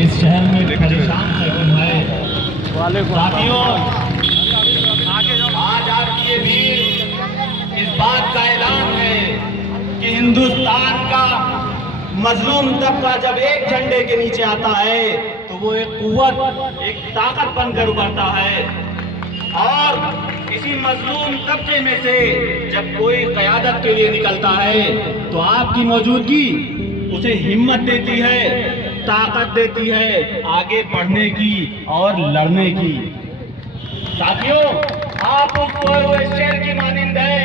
इस शहर में परेशान सकून है। साथियों, आज आपके भी इस बात का ऐलान है कि हिंदुस्तान का मजलूम तबका जब एक झंडे के नीचे आता है तो वो एक कुव्वत, एक ताकत बनकर उभरता है। और इसी मजलूम तबके में से जब कोई क़यादत के लिए निकलता है तो आपकी मौजूदगी उसे हिम्मत देती है, ताकत देती है आगे बढ़ने की और लड़ने की। साथियों, आप उसको इस शेर की मानिंद है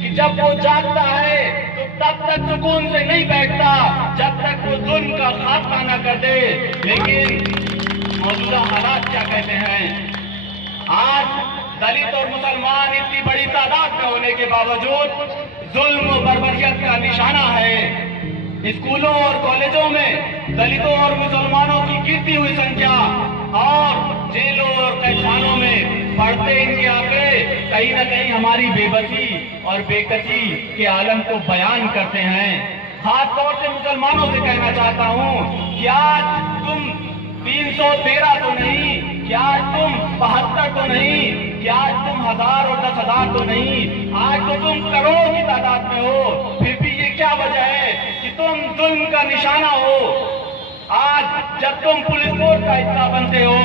कि जब वो जागता है तो तब तक सुकून से नहीं बैठता जब तक वो जुल्म का खात्मा न कर दे। लेकिन मौजूदा हालात क्या कहते हैं? आज दलित और मुसलमान इतनी बड़ी तादाद में होने के बावजूद जुल्म और बर्बरियत का निशाना है। स्कूलों और कॉलेजों में दलितों और मुसलमानों की गिरती हुई संख्या और जेलों और कैदखानों में बढ़ते इनके आंकड़े कहीं न कहीं हमारी बेबसी और बेकसी के आलम को बयान करते हैं। खास तौर से मुसलमानों से कहना चाहता हूँ कि आज तुम 313 तो नहीं, क्या आज तुम 72 तो नहीं, क्या आज तुम 1000 और 10,000 तो नहीं, आज तो तुम करोड़ों की तादाद में हो। फिर भी ये क्या वजह है कि तुम जुल्म का निशाना हो? आज जब तुम पुलिस फोर्स का हिस्सा बनते हो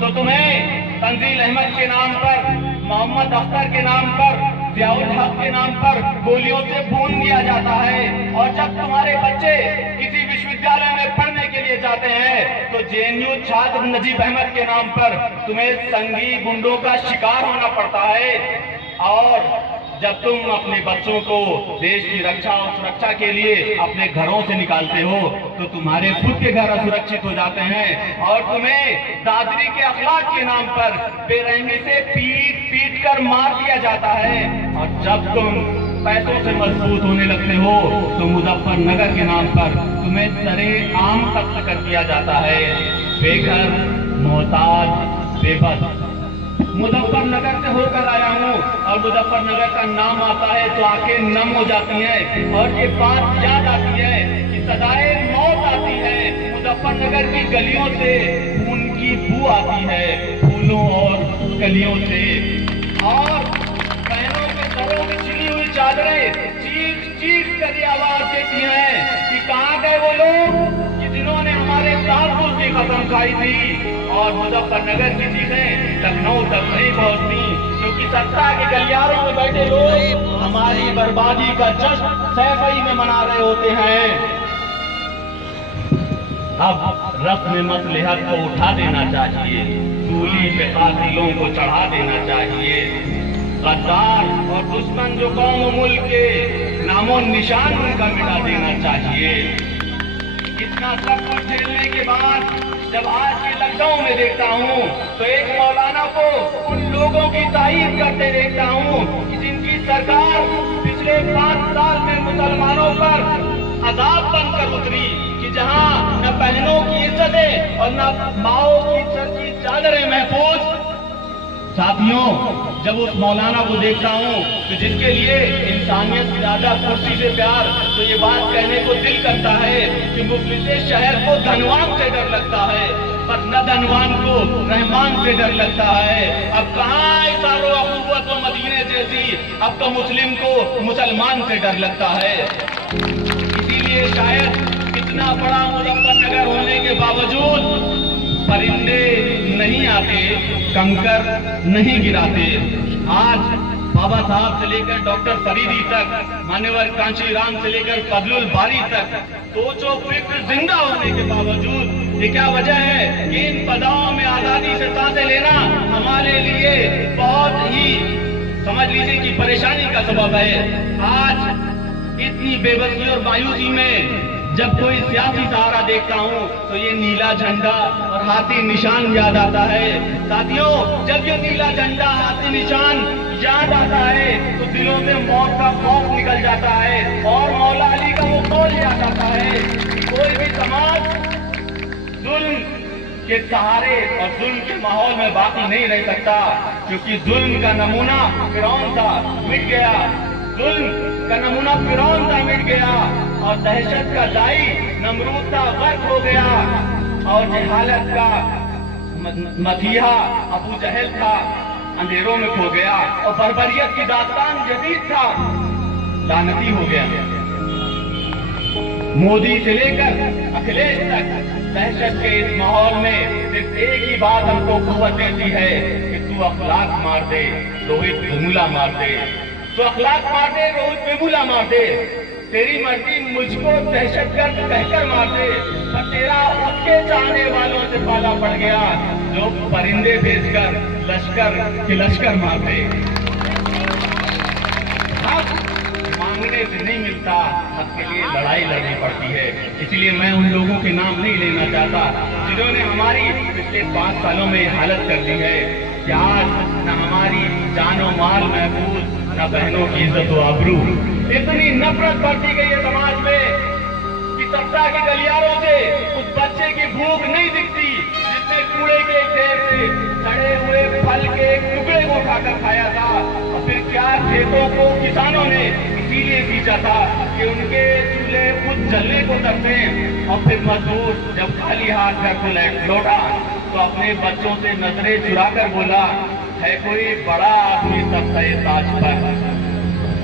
तो तुम्हें तंजील अहमद के नाम पर, मोहम्मद अख्तर के नाम पर, ज़ियाउल हक के नाम पर गोलियों से भून दिया जाता है। और जब तुम्हारे बच्चे किसी विश्वविद्यालय में पढ़ने के लिए जाते हैं तो जेएनयू छात्र नजीब अहमद के नाम पर तुम्हें संगी गुंडों का शिकार होना पड़ता है। और जब तुम अपने बच्चों को देश की रक्षा और सुरक्षा के लिए अपने घरों से निकालते हो तो तुम्हारे खुद के घर असुरक्षित हो जाते हैं और तुम्हें दादरी के अखलाक के नाम पर बेरहमी से पीट पीट कर मार दिया जाता है। और जब तुम पैसों से मजबूत होने लगते हो तो मुजफ्फरनगर के नाम पर तुम्हें सरेआम कत्ल कर दिया जाता है। बेघर, मोहताज, बेबस मुजफ्फरनगर से होकर आया हूँ और मुजफ्फरनगर का नाम आता है तो आंखें नम हो जाती हैं और ये बात याद आती है कि सदाए मौत आती है। मुजफ्फरनगर की गलियों से खून की बू आती है, फूलों और कलियों से। और बहनों के सरों में छिली हुई चादरें चीख चीख कर ये आवाज देती हैं कि कहाँ गए वो लोग कि जिन्होंने हमारे तासुर की कसम खाई थी। और मुजफ्फरनगर की चीजें लखनऊ तक नहीं पहुंचती क्योंकि सत्ता के गलियारों में बैठे लोग हमारी बर्बादी का जश्न सैफई में मना रहे होते हैं। अब रस्म मसलहत को उठा देना चाहिए, सूली पे कातिलों को चढ़ा देना चाहिए। गद्दार और दुश्मन जो कौम मुल्क के नामो निशान उनका मिटा देना चाहिए। इतना सब कुछ झेलने के बाद जब आज के लखनऊ में देखता हूँ तो एक मौलाना को उन लोगों की तारीफ करते देखता हूँ कि जिनकी सरकार पिछले 5 साल में मुसलमानों पर अजाब बनकर उतरी कि जहाँ न बहनों की इज्जतें और न माओ की चादरें महफूज। साथियों, जब उस मौलाना को देखता हूँ तो जिसके लिए इंसानियत से ज्यादा कुर्सी से प्यार, तो ये बात कहने को दिल करता है कि मुफलिस शहर को धनवान से डर लगता है पर न धनवान को रहमान से डर लगता है। अब कहाँ इसारो अखुवत व मदीने जैसी, अब तो मुस्लिम को मुसलमान से डर लगता है। इसीलिए शायद इतना बड़ा मुजफ्फरनगर होने के बावजूद परिंदे नहीं आते, कंकर नहीं गिराते। आज बाबा साहब से लेकर डॉक्टर फरीदी तक, मान्यवर कांशीराम से लेकर फजलुल बारी तक सोचो फिक्र जिंदा होने के बावजूद ये क्या वजह है कि इन पदाओं में आजादी से सांसें लेना हमारे लिए बहुत ही समझ लीजिए कि परेशानी का सबब है। आज इतनी बेबसी और मायूसी में जब कोई सियासी सहारा देखता हूँ तो ये नीला झंडा और हाथी निशान याद आता है। साथियों, जब ये नीला झंडा, हाथी निशान याद आता है तो दिलों से मौत का खौफ निकल जाता है और मौला अली का वो कौल याद आता है कि कोई भी समाज जुल्म के सहारे और जुल्म के माहौल में बाकी नहीं रह सकता क्योंकि जुल्म का नमूना फिरौन था, मिट गया। जुल्म का नमूना फिरौन था, मिट गया। और दहशत का दाई नमरूद का गर्क हो गया। और जहालत का मसीहा अबू जहल था, अंधेरों में खो गया। और बर्बरियत की दास्तान यजीद था, लानती हो गया। मोदी से लेकर अखिलेश तक दहशत के इस माहौल में सिर्फ एक ही बात हमको कुव्वत देती है कि तू अखलाक मार दे, रोहित वेमुला मार दे, तो अखलाक मार दे, रोहित वेमुला मार दे। तेरी मर्जी मुझको दहशतगर्द कहकर मार दे, पर तेरा उसके चाहने वालों से पाला पड़ गया जो परिंदे भेजकर लश्कर के लश्कर मार दे। मांगने से नहीं मिलता, हक के लिए लड़ाई लड़नी पड़ती है। इसलिए मैं उन लोगों के नाम नहीं लेना चाहता जिन्होंने हमारी पिछले 5 सालों में हालत कर दी है कि आज न हमारी जानो माल महफूज, न बहनों की इज्जत व आबरू। इतनी नफरत बढ़ती गई है समाज में कि सत्ता के गलियारों से उस बच्चे की भूख नहीं दिखती जिसने कूड़े के ढेर से सड़े हुए फल के एक टुकड़े को उठाकर खाया था। और फिर क्या खेतों को किसानों ने इसीलिए सींचा था कि उनके चूल्हे खुद जलने को तरसे। और फिर मजदूर जब खाली हाथ घर को लौटा तो अपने बच्चों से नजरें चुरा कर बोला, है कोई बड़ा आदमी तख्ता ताज पर।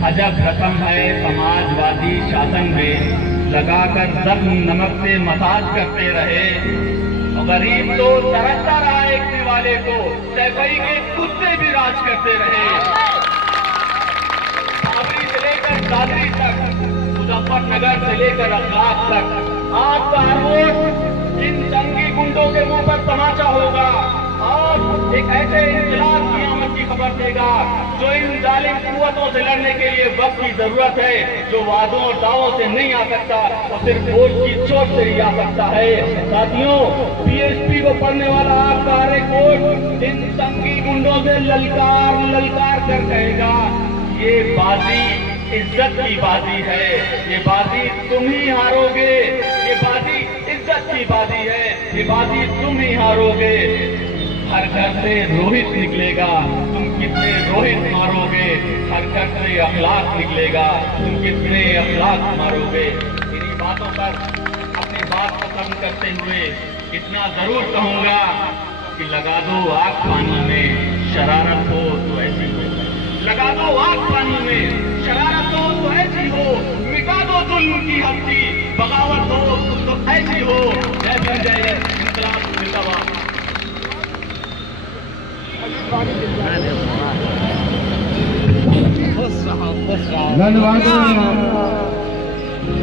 अजब रकम है समाजवादी शासन में, लगाकर जख्म नमक से मसाज करते रहे। और गरीब तो तरसता रहा एक वाले को, सैफई के कुत्ते भी राज करते रहे। बाबरी से लेकर दादरी तक, मुजफ्फरनगर से लेकर अखलाक तक, आपका हर वोट इन जंगी गुंडों के मुंह पर तमाचा होगा और एक ऐसे इंकलाब की आमद की खबर देगा जो इन जालिम कुव्वतों से लड़ने के लिए वक्त की जरूरत है, जो वादों और दावों से नहीं आ सकता, वो सिर्फ वोट की चोट से ही आ सकता है। साथियों, पीएसपी को पढ़ने वाला आपका हर एक वोट इन जंगी गुंडों से ललकार ललकार कर कहेगा, ये बाजी इज्जत की बाजी है, ये बाजी तुम ही हारोगे, ये बाजी इज्जत की बाजी है, ये बाजी तुम ही हारोगे। हर घर से रोहित निकलेगा, तुम कितने रोहित मारोगे। हर घर से अखलाक निकलेगा, तुम कितने अखलाक मारोगे। इन्हीं बातों पर अपनी बात खत्म करते हुए इतना जरूर कहूंगा कि लगा दो आग पानी में, शरारत हो तो ऐसी हो। लगा दो आग पानी में, शरारत हो तो ऐसी हो। मिटा दो जुल्म की हस्ती, बगावत हो तो ऐसी हो। जय भीम, जय इंकलाब जिंदाबाद। धन्यवाद।